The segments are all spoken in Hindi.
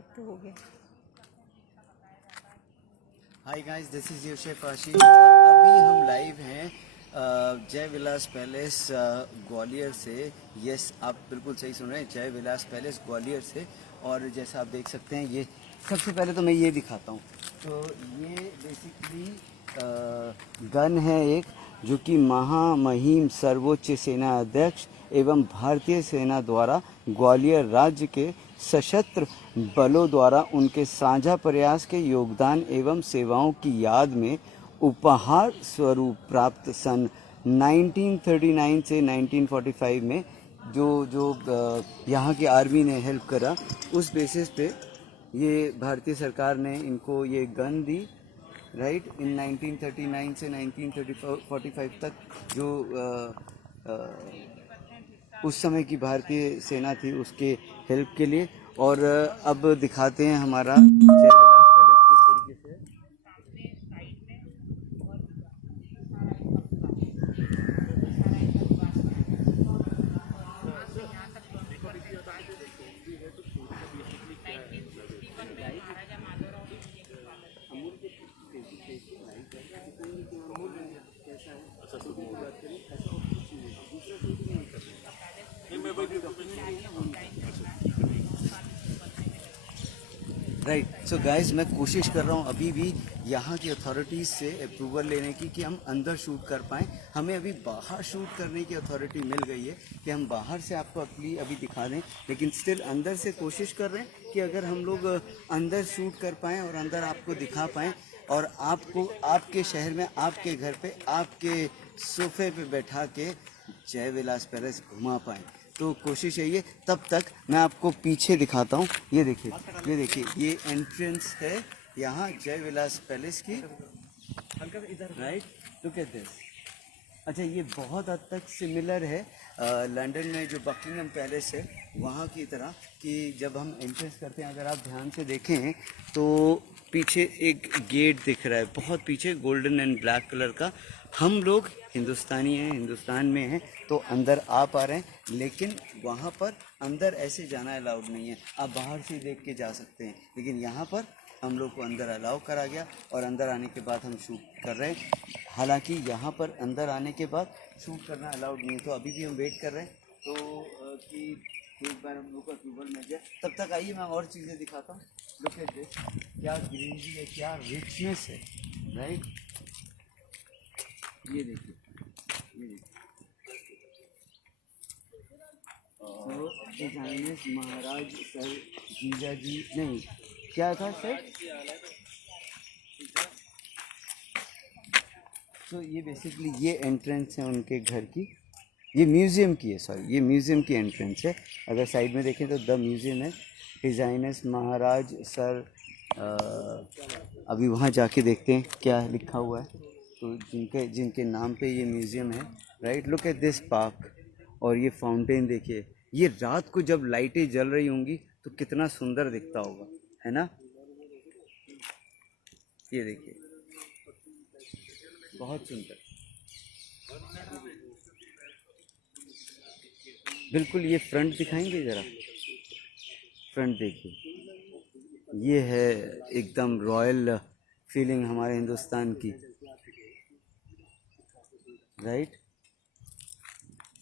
तो हो गया। Hi guys, this is your chef Ashish और अभी हम लाइव हैं जय विलास पैलेस ग्वालियर से। यस, आप बिल्कुल सही सुन रहे हैं, जय विलास पैलेस ग्वालियर से। और जैसा आप देख सकते हैं, ये सबसे पहले तो मैं ये दिखाता हूँ। तो ये बेसिकली गन है एक, जो कि महामहिम सर्वोच्च सेना अध्यक्ष एवं भारतीय सेना द्वारा ग्वालियर राज्य के सशस्त्र बलों द्वारा उनके साझा प्रयास के योगदान एवं सेवाओं की याद में उपहार स्वरूप प्राप्त सन 1939 से 1945 में जो यहाँ की आर्मी ने हेल्प करा, उस बेसिस पे ये भारतीय सरकार ने इनको ये गन दी, राइट। इन 1939 से 1945 तक जो उस समय की भारतीय सेना थी, उसके हेल्प के लिए। और अब दिखाते हैं हमारा जय विलास पैलेस किस तरीके से है। राइट। सो गाइज, मैं कोशिश कर रहा हूँ अभी भी यहाँ की अथॉरिटीज़ से अप्रूवल लेने की कि हम अंदर शूट कर पाएँ। हमें अभी बाहर शूट करने की अथॉरिटी मिल गई है कि हम बाहर से आपको अभी दिखा दें, लेकिन स्टिल अंदर से कोशिश कर रहे हैं कि अगर हम लोग अंदर शूट कर पाएँ और अंदर आपको दिखा पाएँ और आपको आपके शहर में, आपके घर पे, आपके सोफे पे बैठा के जय विलास पैलेस घुमा पाएँ, तो कोशिश यही है। तब तक मैं आपको पीछे दिखाता हूँ। ये देखिए, ये देखिए, ये एंट्रेंस है यहाँ जय विलास पैलेस की, राइट। Look at this. अच्छा, ये बहुत हद तक सिमिलर है लंदन में जो बकिंगम पैलेस है वहाँ की तरह, कि जब हम एंट्रेंस करते हैं, अगर आप ध्यान से देखें तो पीछे एक गेट दिख रहा है, बहुत पीछे, गोल्डन एंड ब्लैक कलर का। हम लोग हिंदुस्तानी हैं, हिंदुस्तान में हैं, तो अंदर आ पा रहे हैं, लेकिन वहाँ पर अंदर ऐसे जाना अलाउड नहीं है। आप बाहर से देख के जा सकते हैं, लेकिन यहाँ पर हम लोग को अंदर अलाउ करा गया और अंदर आने के बाद हम शूट कर रहे हैं। हालांकि यहाँ पर अंदर आने के बाद शूट करना अलाउड नहीं है, तो अभी भी हम वेट कर रहे हैं तो कि एक बार हम लोग को अप्रूवल मिल जाए। तब तक आइए मैं और चीज़ें दिखाता हूँ। लुक एट दिस, क्या ग्रीनरी है, क्या रिचनेस है, राइट। ये देखिए, ये देखिए। तो डिजाइनर्स महाराज सर जीजा जी, नहीं क्या था सर। तो ये बेसिकली ये एंट्रेंस है उनके घर की, ये म्यूज़ियम की है, सॉरी ये म्यूज़ियम की एंट्रेंस है। अगर साइड में देखें तो द म्यूज़ियम है, डिज़ाइनर्स महाराज सर। अभी वहाँ जाके देखते हैं क्या लिखा हुआ है। तो जिनके जिनके नाम पे ये म्यूज़ियम है, right. Look at this park, और ये फाउंटेन देखिए, ये रात को जब लाइटें जल रही होंगी तो कितना सुंदर दिखता होगा, है ना। ये देखिए, बहुत सुंदर, बिल्कुल। ये फ्रंट दिखाएंगे ज़रा, फ्रंट देखिए, ये है एकदम रॉयल फीलिंग हमारे हिंदुस्तान की, राइट।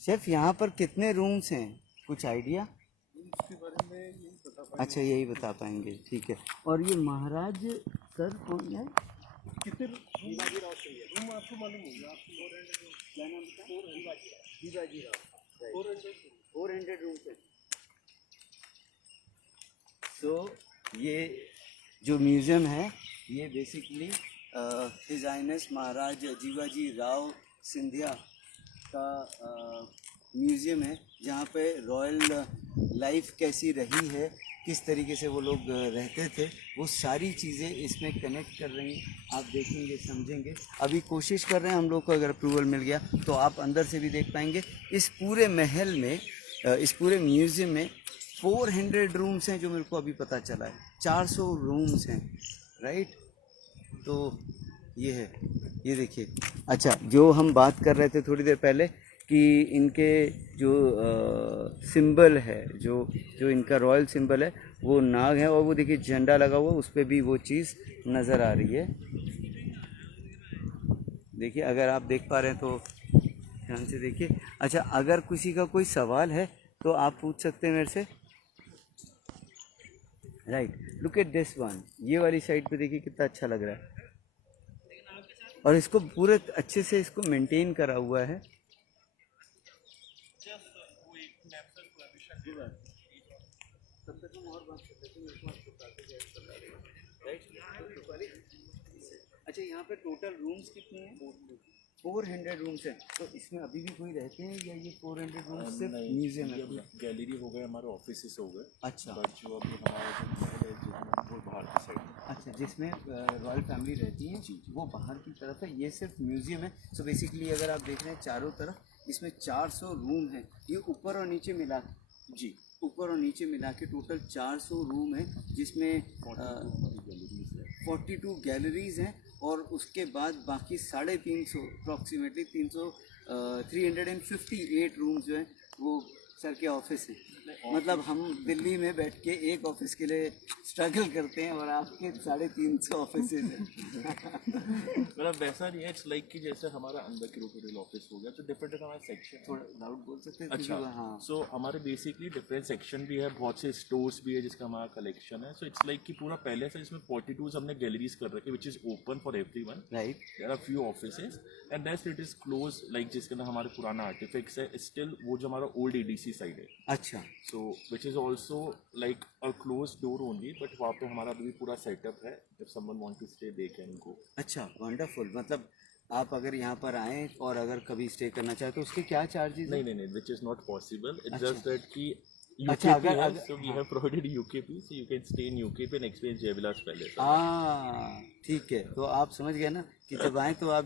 शेफ, यहाँ पर कितने रूम्स हैं, कुछ आइडिया? अच्छा, यही बता पाएंगे, ठीक है। और ये महाराज सर कौन है? कितने रूम आपको मालूम होगा? क्या नाम था? शिवाजी राव, 400 रूम्स है। तो ये जो म्यूज़ियम है, ये बेसिकली डिज़ाइनर्स महाराज जीवाजी राव सिंधिया का म्यूज़ियम है, जहाँ पे रॉयल लाइफ कैसी रही है, किस तरीके से वो लोग रहते थे, वो सारी चीज़ें इसमें कनेक्ट कर रही हैं। आप देखेंगे, समझेंगे। अभी कोशिश कर रहे हैं हम लोग को, अगर अप्रूवल मिल गया तो आप अंदर से भी देख पाएंगे। इस पूरे महल में, इस पूरे म्यूज़ियम में 400 रूम्स हैं, जो मेरे को अभी पता चला है। 400 रूम्स हैं, राइट। तो ये है, ये देखिए। अच्छा, जो हम बात कर रहे थे थोड़ी देर पहले कि इनके जो सिंबल है, जो जो इनका रॉयल सिंबल है वो नाग है, और वो देखिए झंडा लगा हुआ, उस पर भी वो चीज़ नज़र आ रही है। देखिए अगर आप देख पा रहे हैं तो ध्यान से देखिए। अच्छा, अगर किसी का कोई सवाल है तो आप पूछ सकते हैं मेरे से। Right, look at this one, ये वाली साइड पे देखिए कितना अच्छा लग रहा है, और इसको पूरे अच्छे से इसको मेंटेन करा हुआ है। अच्छा, यहाँ पे टोटल रूम्स कितने हैं? 400 रूम्स हैं। तो इसमें अभी भी कोई रहते हैं या ये 400 रूम्स सिर्फ म्यूजियम है? अभी गैलरी हो गए, हमारे ऑफिस हो गए। अच्छा बट जो अभी हमारा जो महल है जिसमें वो बाहर की साइड है। अच्छा, जिसमें रॉयल फैमिली रहती है वो बाहर की तरफ है, ये सिर्फ म्यूजियम है। सो बेसिकली अगर आप देख रहे हैं चारों तरफ इसमें 400 रूम है, ये ऊपर और नीचे मिला, जी, ऊपर और नीचे मिला के टोटल 400 रूम है, जिसमें 42 गैलरीज हैं, और उसके बाद बाकी 350 अप्रॉक्सीमेटली 358 रूम्स जो हैं वो सर के ऑफिस हैं। मतलब हम दिल्ली में बैठ के एक ऑफिस के लिए स्ट्रगल करते हैं और आपके 350 ऑफिस हैं। मतलब वैसा नहीं है, इट्स लाइक कि जैसे हमारा अंदर क्यूरेटोरियल ऑफिस हो गया तो डिफरेंट हमारा सेक्शन। थोड़ा लाउड बोल सकते हैं? अच्छा, हाँ। सो हमारे बेसिकली डिफरेंट सेक्शन भी है, बहुत से स्टोर्स भी है जिसका हमारा कलेक्शन है। सो इट्स लाइक कि पूरा पहले से इसमें 42 हमने गैलरीज कर रखी है which is open for everyone. Right, there are few offices and that's it is close, like जिसके अंदर हमारे पुराना आर्टिफैक्ट्स है स्टिल, वो जो हमारा ओल्ड एडीसी साइड है। अच्छा so which is also like a close door only, but वहाँ पे हमारा अभी पूरा सेटअप है। If someone want to stay they can go. अच्छा, वंडरफुल। मतलब आप अगर यहाँ पर आएँ और अगर कभी स्टे करना चाहें तो उसके क्या चार्जेस हैं? नहीं, which is not possible. It's अच्छा। जस्ट दैट कि अच्छा, UKP है, अगर so we have provided UKP, so you can stay in UKP and experience Jai Vilas palace. ठीक है, तो आप समझ गए ना कि जब आए तो आप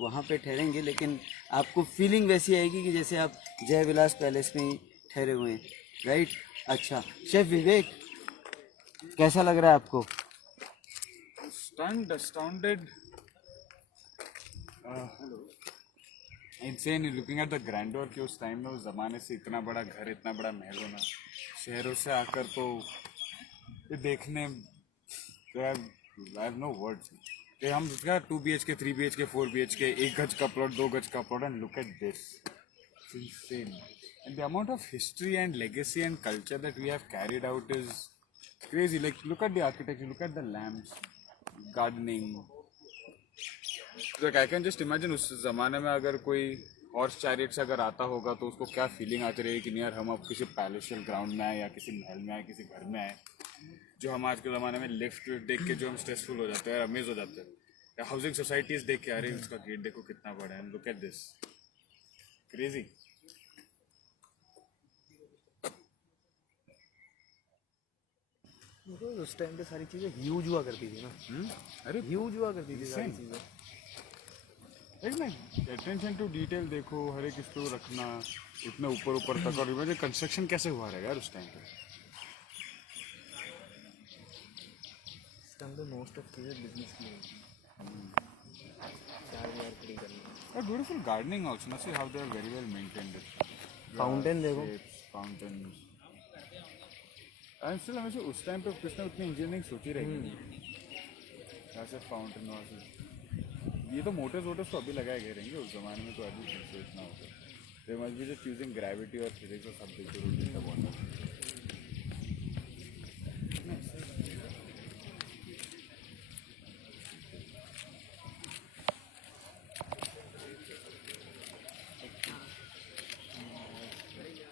वहाँ पे ठहरेंगे, लेकिन आपको फीलिंग वैसी आएगी कि जैसे आप जय विलास पैलेस में ही ठहरे हुए हैं। राइट। अच्छा, शेफ विवेक, कैसा लग रहा है आपको? Stunned, astounded, insane looking at the grandeur कि उस टाइम में, उस ज़माने से इतना बड़ा घर, इतना बड़ा महल होना, शहरों से आकर तो ये देखने, I have no words। कि हम उसका 2 BHK, 3 BHK, 4 BHK, 1 गज का प्लॉट, 2 गज का plot, and look at this, it's insane। And the amount of history and legacy and culture that we have carried out is crazy। Like look at the architecture, look at the lamps, gardening। Like I can just imagine उस ज़माने में अगर कोई हॉर्स चैरिट से अगर आता होगा तो उसको क्या फीलिंग आती रहेगी कि यार हम अब किसी पैलेशियल ग्राउंड में आए, या किसी महल में आए, किसी घर में आए। जो हम आज के ज़माने में लिफ्ट देख के जो हम स्ट्रेसफुल हो जाते हैं, अमेज हो जाते हैं, या हाउसिंग सोसाइटीज़ देख के, अरे उसका गेट देखो कितना बड़ा है, लुक एट दिस, क्रेजी। उस टाइम पे सारी चीजें ह्यूज हुआ करती थी ना। अरे ह्यूज हुआ करती थी सारी Insane। चीजें। एक ना अटेंशन टू डिटेल देखो, हर एक इसको रखना इतना ऊपर ऊपर तक, और इमेजिन कंस्ट्रक्शन कैसे हुआ रहेगा यार उस टाइम पे। इस टाइम पे मोस्ट ऑफ चीजें बिजनेस की होती हैं। चार यार खड़ी करनी। और ब्यूटीफुल गार्डनिंग आल्सो ना, see how they are very well maintained. Fountain देखो। फाउंटेन्स। आई एम स्टिल हमेशा उस टाइम पे किसने उतनी इंजीनियरिंग सोची रहेगी। ऐसे फाउंटेन वैसे, ये तो मोटर्स वोटर्स तो अभी लगाए गए रहेंगे, उस जमाने में तो अभी सोचना होता है। They must be just using gravity और फिजिक्स और सब देखते वाटर।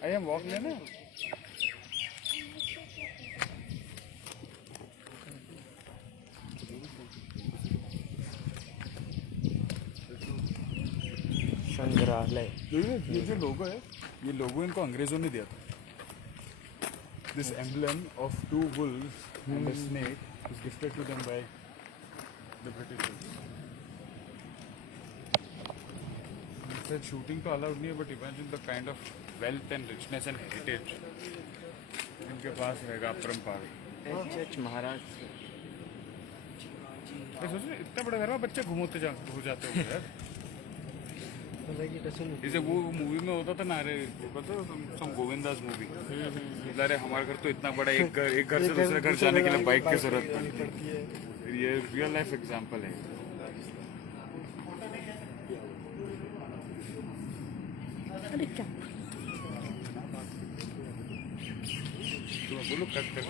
आई एम वॉक लेना। संग्रहालय। ये जो लोगो है, ये लोगो इनको अंग्रेजों ने दिया था। This emblem of 2 wolves and a snake was gifted to them by the Britishers। Sir shooting तो अलाउड नहीं है, but imagine the kind of wealth and richness and heritage इनके पास रहेगा अपरंपार। महाराष्ट्र। मैं सोच रहा हूँ इतना बड़ा घर में बच्चे घूमते हो जाते होंगे यार। like it doesn't. जैसे वो मूवी में होता था ना, अरे वो पता है सम गोविंदास मूवी, अरे हमारे घर तो इतना बड़ा, एक घर से दूसरे घर जाने के लिए बाइक की जरूरत पड़ती है। ये रियल लाइफ एग्जांपल है। तो बोलो कट कर।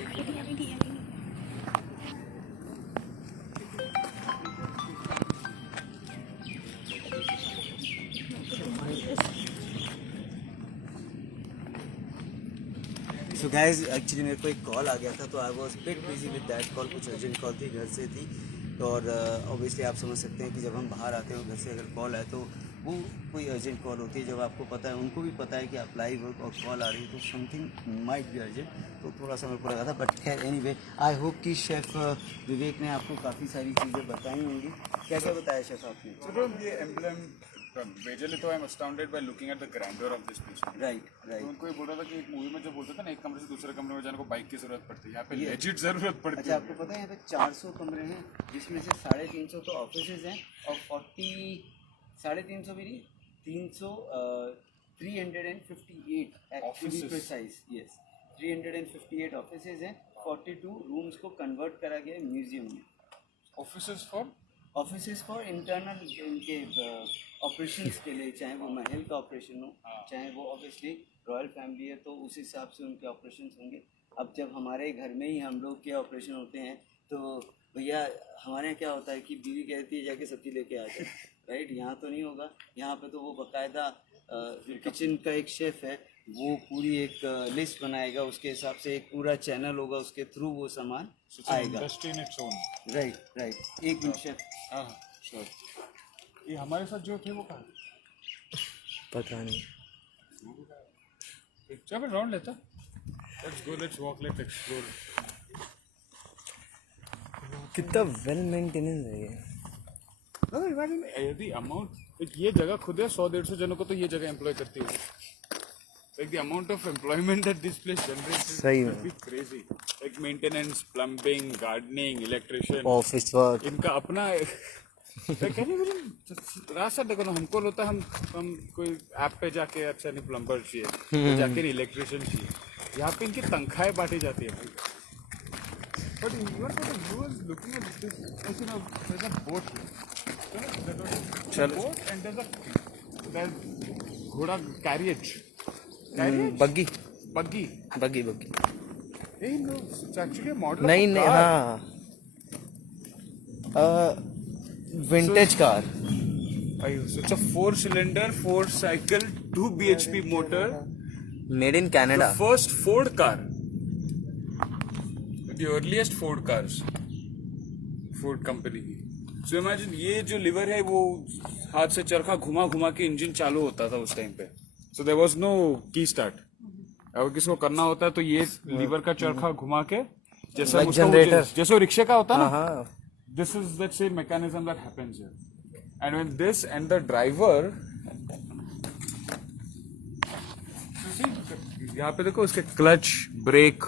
सो गाइज एक्चुअली मेरे को एक कॉल आ गया था, तो I was bit busy with that call. कुछ अर्जेंट कॉल थी, घर से थी। और ऑब्वियसली आप समझ सकते हैं कि जब हम बाहर आते हैं घर से अगर कॉल आए तो वो कोई अर्जेंट कॉल होती है। जब आपको पता है, उनको भी पता है कि आप लाइव हो और कॉल आ रही है, तो समथिंग माइट बी अर्जेंट, तो थोड़ा सा मेरे को लगा था। बट खैर एनीवे, आई होप कि शेफ़ विवेक ने आपको काफ़ी सारी चीज़ें बताई होंगी। क्या क्या बताया शेफ़ आपने? So ये emblem, majorly तो I'm astounded by looking at the grandeur of this place. Right तो राइट। उनको ये बोल रहा था कि एक मूवी में जो बोलते थे ना, एक कमरे से दूसरे कमरे में जाने को बाइक की जरूरत पड़ती है, यहाँ पे लेजिट जरूरत पड़ती अच्छा, है। आपको पता है यहाँ पे 400 कमरे हैं, जिसमें से 350 तो ऑफिसेज हैं और 350 भी नहीं, 358 एक्चुअली प्रिसाइज, यस 358 ऑफिसेज हैं। 42 रूम्स को कन्वर्ट करा गया है म्यूजियम में। ऑफिसेज फॉर इंटरनल इनके ऑपरेशंस के लिए, चाहे वो महल का ऑपरेशन हो, चाहे वो ऑब्वियसली रॉयल फैमिली है तो उस हिसाब से उनके ऑपरेशंस होंगे। अब जब हमारे घर में ही हम लोग के ऑपरेशन होते हैं तो भैया हमारे यहाँ क्या होता है कि बीवी कहती है जाके सब्जी लेके आ जाए, राइट। यहाँ तो नहीं होगा। यहाँ पे तो वो बाकायदा किचन का एक शेफ़ है, वो पूरी एक लिस्ट बनाएगा, उसके हिसाब से एक पूरा चैनल होगा, उसके थ्रू वो सामान आएगा। Right right. एक मिनट शेफ़। हाँ श्योर। ये हमारे साथ जो थे वो कहाँ? पता नहीं। चलो राउंड लेता। Let's go, let's walk, let's explore. कितना वेल मेंटेनेंस है ये। No, imagine यदि अमाउंट, ये जगह खुद है 100-150 जनों को तो ये जगह एम्प्लॉय करती है। Like the amount of employment that this place generates सही would be crazy. Like maintenance, plumbing, gardening, electrician. Office work. इनका अपना रास्ता देखो ना, हमको होता है हम कोई ऐप पे जाके अच्छा नहीं प्लम्बर चाहिए, तो जाके नहीं इलेक्ट्रिशियन चाहिए, यहाँ पे इनकी तनख्वाहें बांटी जाती है भाई। But even for the viewers looking at this, ऐसे ना there's a boat, चलो। boat and there's घोड़ा carriage, buggy buggy. Buggy buggy. Hey, no, it's actually a model नहीं of a नहीं, car. हाँ vintage car. So it's a 4-cylinder, 4-cycle, 2 bhp motor. Made in Canada. The first Ford car, the earliest Ford cars, Ford company की। So imagine ये जो लीवर है वो हाथ से चरखा घुमा घुमा के इंजन चालू होता था उस टाइम पे। So there was no key start. अगर किसी को करना होता है तो ये लीवर का चरखा घुमा के, जैसा Like उसका generator. जैसे रिक्शे का होता है ना, हाँ। this is that same mechanism that happens here. And when this and the driver, यहाँ पे देखो उसके clutch, brake,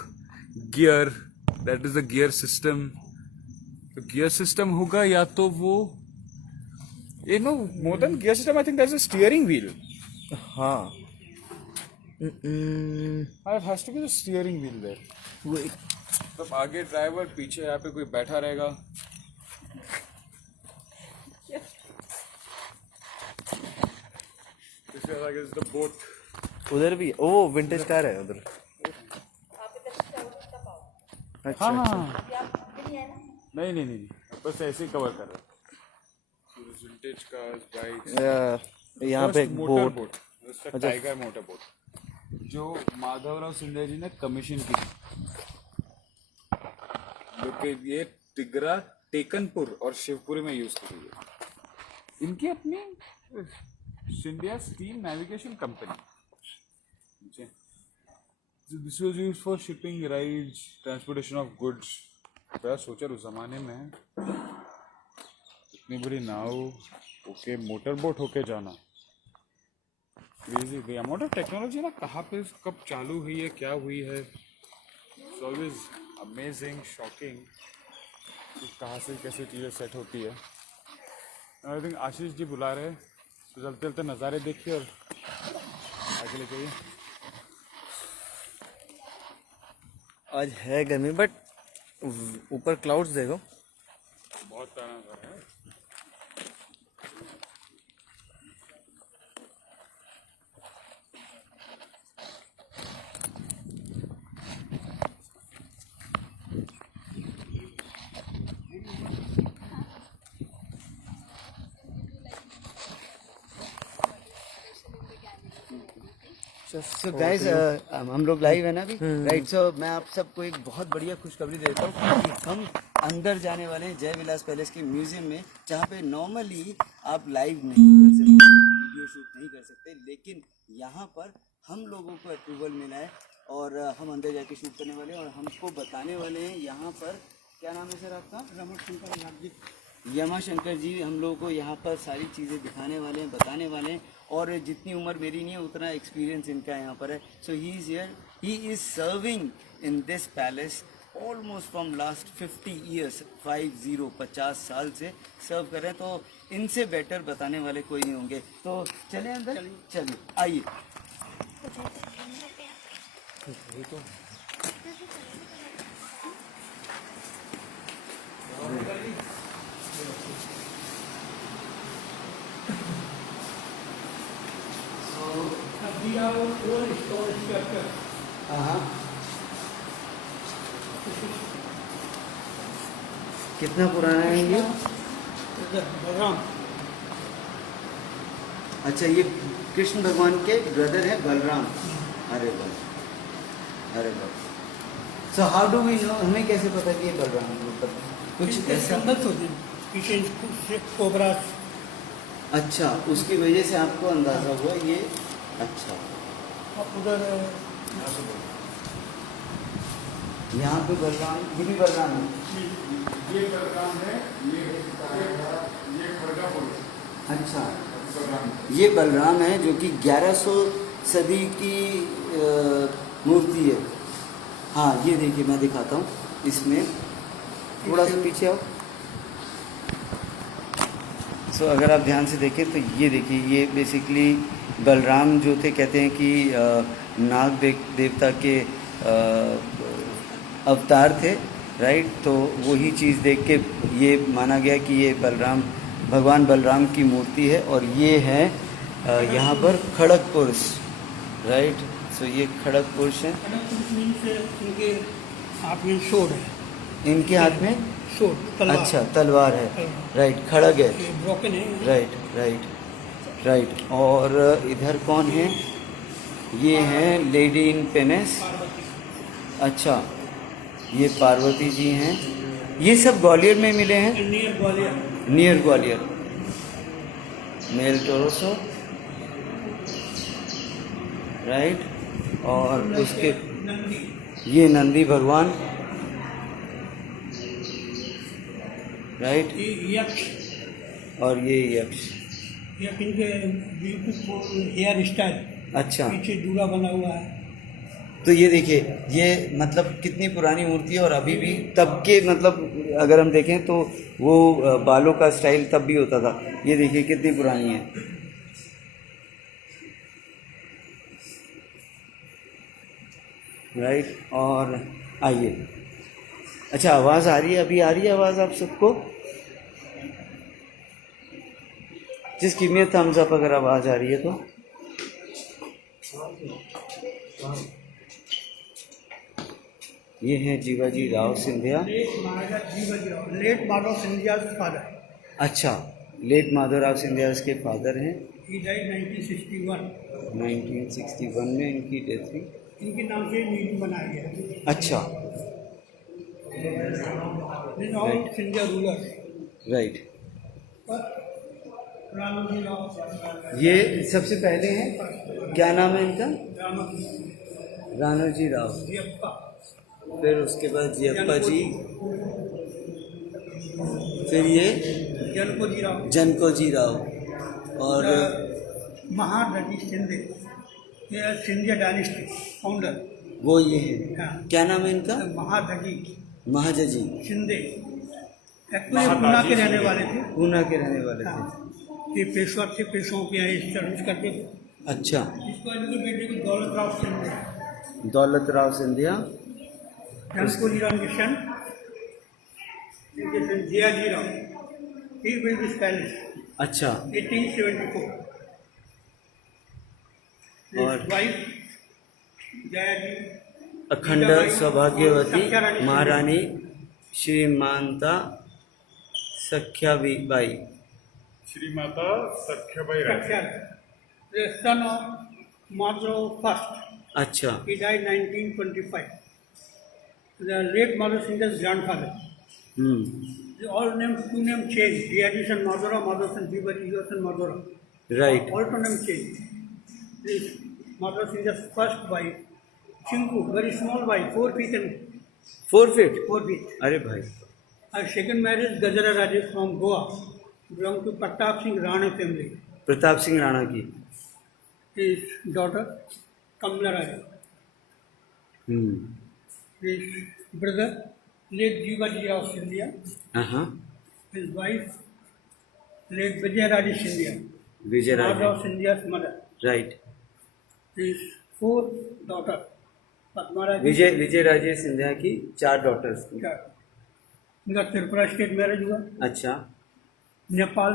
gear, that is the gear system. तो गियर सिस्टम होगा या तो वो, you know, more than gear system, I think there's a steering wheel. हाँ। It has to be the steering wheel there. वो एक तो आगे ड्राइवर, पीछे यहाँ पे कोई बैठा रहेगा। This is the boat. उधर भी ओ विंटेज कार है उधर। अच्छा हाँ नहीं नहीं नहीं, बस ऐसे ही कवर कर रहा है। Vintage cars, bikes. अच्छा। यहाँ पे एक बोट। उसका टाइगर मोटर बोट, जो माधवराव सिंधिया जी ने कमीशन की थी। लेकिन ये तिगरा, टेकनपुर और शिवपुरी में यूज की गई है। इनकी अपनी Scindia steam navigation company. This was used for shipping, rides, transportation of goods. तो सोचा उस जमाने में इतनी बड़ी नाव होके, मोटर बोट होके जाना, crazy. The amount of technology ना कहाँ पे कब चालू हुई है, क्या हुई है, it's always amazing, shocking कि कहाँ से कैसे चीज़ें सेट होती है। I think आशीष जी बुला रहे हैं, तो चलते चलते नज़ारे देखिए और आगे ले जाइए। आज है गर्मी बट ऊपर क्लाउड्स देखो। बहुत प्यारा नज़ारा है। सो गाइस हम लोग लाइव है ना अभी, राइट। सो मैं आप सबको एक बहुत बढ़िया खुशखबरी देता हूँ कि हम अंदर जाने वाले हैं जय विलास पैलेस के म्यूजियम में, जहाँ पे नॉर्मली आप लाइव नहीं कर सकते, वीडियो शूट नहीं कर सकते, लेकिन यहाँ पर हम लोगों को अप्रूवल मिला है और हम अंदर जाके शूट करने वाले हैं और हमको बताने वाले हैं यहाँ पर, क्या नाम है सर आपका? रमाशंकर यादव। यमाशंकर जी हम लोगों को यहाँ पर सारी चीज़ें दिखाने वाले हैं, बताने वाले हैं, और जितनी उम्र मेरी नहीं है उतना एक्सपीरियंस इनका यहाँ पर है। So he is here, he is serving in this palace almost from last 50 years, 50 साल से सर्व कर रहे हैं, तो इनसे बेटर बताने वाले कोई नहीं होंगे। तो चले अंदर, चलिए आइए। हाँ, कितना पुराना है ये? बलराम। अच्छा, ये कृष्ण भगवान के ब्रदर है बलराम। अरे वाह, अरे वाह। So how do we know, हमें कैसे पता कि ये बलराम है? मतलब कुछ ऐसा? पीछे कोबरा। अच्छा, उसकी वजह से आपको अंदाजा हुआ ये? अच्छा, उधर यहाँ पे बलराम, ये भी बलराम है? ये बलराम है, ये खड़गा बोल। अच्छा, ये बलराम है जो कि 1100 सदी की मूर्ति है। हाँ, ये देखिए मैं दिखाता हूँ, इसमें थोड़ा सा पीछे आओ। सो अगर आप ध्यान से देखें तो ये देखिए, ये बेसिकली बलराम जो थे, कहते हैं कि नाग देवता के अवतार थे, राइट। तो वही चीज़ देख के ये माना गया कि ये बलराम, भगवान बलराम की मूर्ति है। और ये है यहाँ पर खड़ग पुरुष, राइट। सो ये खड़ग पुरुष है। इनके हाथ में शोड है, इनके हाथ में शोड, तलवार। अच्छा, तलवार है, राइट। खड़ग है, ये ब्रोकन है। Right right right. और इधर कौन है? ये हैं लेडी इन पेनेस। अच्छा, ये पार्वती जी हैं। ये सब ग्वालियर में मिले हैं? Near Gwalior. Near Gwalior. Male torso, right. और उसके ये नंदी भगवान, राइट। ये यक्ष, और ये यक्ष। यक्ष इनके ब्यूटीफुल हेयर स्टाइल। अच्छा, पीछे दूल्हा बना हुआ है। तो ये देखिए, ये मतलब कितनी पुरानी मूर्ति है, और अभी भी तब के, मतलब अगर हम देखें तो वो बालों का स्टाइल तब भी होता था। ये देखिए कितनी पुरानी है, राइट। और आइए, अच्छा आवाज़ आ रही है? अभी आ रही है आवाज़ आप सबको? जिस give me a thumbs up अगर आवाज़ आ रही है तो। ये हैं जीवाजी राव सिंधिया। Late Madhav Scindia father. अच्छा, लेट माधवराव सिंधिया के फादर हैं। He died 1961। 1961 में इनकी डेथ हुई। इनके नाम से म्यूजियम बनाया गया है। अच्छा, These all Scindia rulers। Right. Ramji Rao. ये सबसे पहले हैं, क्या नाम है इनका? राणोजी राव। जियप्पा। फिर उसके बाद जियप्पा जी, फिर ये जनकोजी राव। जनकोजी राव, और महादजी सिंधे, ये सिंधिया डायनेस्टी फाउंडर। वो ये है, हाँ। क्या नाम है इनका? महादजी महाजजी। शिंदे। एक्चुअली पूना के रहने वाले थे। पूना के रहने वाले थे। ये पेशवा थे, पेशवाओं के यहाँ सर्विस करते थे। अच्छा, इसको इनके बेटे को दौलत राव सिंधिया, दौलत राव सिंधिया, राम के सन, इनके सन जियाजी राव, ही बिल्ड दिस पैलेस अच्छा, 1874। और His wife जयाजी अखंड सौभाग्यवती महारानी श्रीमानता सख्याबाई। श्री माता सख्याबाई राय। Sakshan, the son of Madhav first. अच्छा, He died 1925. The late Madhav Singha's grandfather. They all names, two names changed. Diyaji son Madhura, Madhav son Bibari, your son Madhura. Right, All two names changed. This Madhav Singha's first wife, Chinku, very small wife, 4 feet and 4 feet. 4 feet. अरे भाई, Her second marriage, Gajara Rajesh from Goa, belonged to Pratap Singh Rana family. Pratap Singh Rana की। His daughter, Kamla Raja. His brother, late Jivaji Rao Scindia. हाँ, His wife, late Vijay Rajesh Scindia. विजय राजे, Madhav Scindia's mother. Right, His 4 daughter, Padma Rajesh. विजय राजे सिंधिया की 4 डॉटर्स थी। इनका त्रिपुरा स्टेट मैरिज हुआ। अच्छा, नेपाल,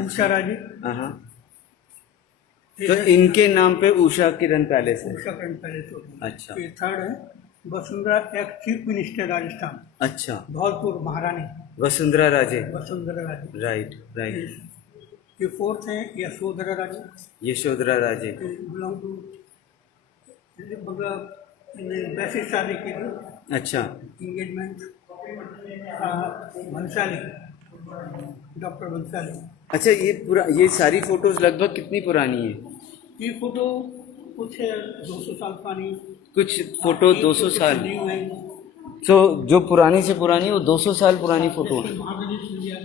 उषा राजे। हाँ, तो इनके नाम पे उषा किरण पैलेस है। उषा किरण पैलेस होता है। अच्छा, ये थर्ड है वसुंधरा, एक चीफ मिनिस्टर राजस्थान, अच्छा, धौलपुर महारानी वसुंधरा राजे, वसुंधरा राजे। राइट, राइट, ये फोर्थ है यशोधरा राजे, यशोधरा राजे, बिलोंग टू, मतलब वैसे शादी की थी, अच्छा, इंगेजमेंट, भंसाली, डॉक्टर भंसाली। अच्छा, ये सारी फोटोज लगभग कितनी पुरानी है? ये फोटो कुछ 200 साल पुरानी, कुछ फोटो 200 साल, न्यू है। तो जो पुरानी से पुरानी वो 200 साल पुरानी फोटो है। महारानी सिंधिया,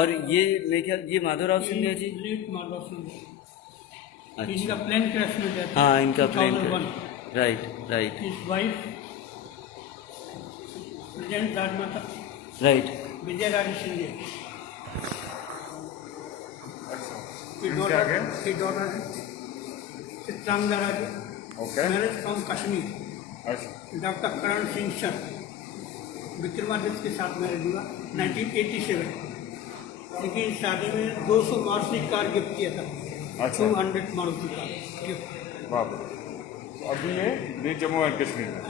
और ये मेरे ख्याल ये माधवराव सिंधिया जी, लेट माधव सिंधिया। अच्छा, इनका प्लेन क्रैश में गया था। हाँ, इनका plane 2001। Right, right, His wife, present Rajmata right, Vijaya Raje Scindia. इनके आगे? की डॉटर है Chitrangada Raje, okay, marriage from Kashmir. अच्छा, डॉक्टर करण सिंह सर, विक्रमादित्य के साथ मैरिज हुआ 1987। लेकिन शादी में 200 मारुति कार गिफ्ट किया था। अच्छा। 200 मारुति कार गिफ्ट। बाप रे। अभी ये जम्मू एंड कश्मीर में।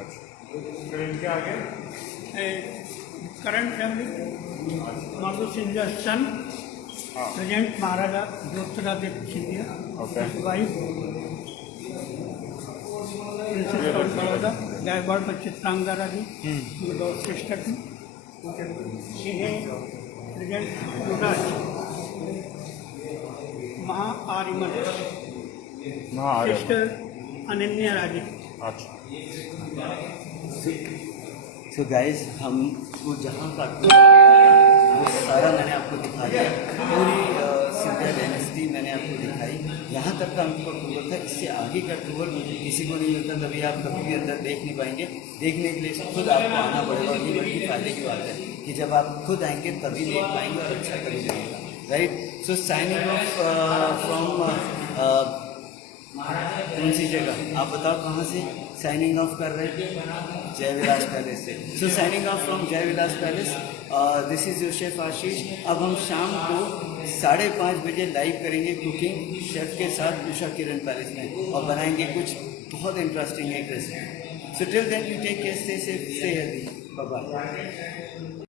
अच्छा, फिर इनके आगे? Current family, Madhav Scindia son, हाँ, present Maharaja Jyotiraditya Scindia. Okay, wife princess of Baroda, Gaekwad पर चित्रांगदा राजी, सिस्टर थी। ये है प्रेजेंट युवराज महाआर्यमन, सिस्टर अनन्या राजी। अच्छा, सो गाइस, हमको जहाँ का वो सारा मैंने आपको दिखा दिया। पूरी सिंधिया डायनेस्टी मैंने आपको दिखाई। यहाँ तक का हमको अप्रूवल था, इससे आगे का अप्रूवल किसी को नहीं मिलता। तभी आप कभी भी अंदर देख नहीं पाएंगे। देखने के लिए खुद आपको आना पड़ेगा। और ये बड़ी फायदे की बात है कि जब आप खुद आएंगे तभी देख पाएंगे और अच्छा तभी लगेगा, right. So signing off from कौन सी जगह आप बताओ, कहाँ से साइनिंग ऑफ कर रहे हैं? जय विलास पैलेस से। सो signing off from Jai Vilas palace. This is your chef Ashish. अब हम शाम को 5:30 बजे लाइव करेंगे कुकिंग शेफ के साथ उषा किरण पैलेस में, और बनाएंगे कुछ बहुत इंटरेस्टिंग एक recipe. So till then you take care, stay safe, stay healthy, bye bye.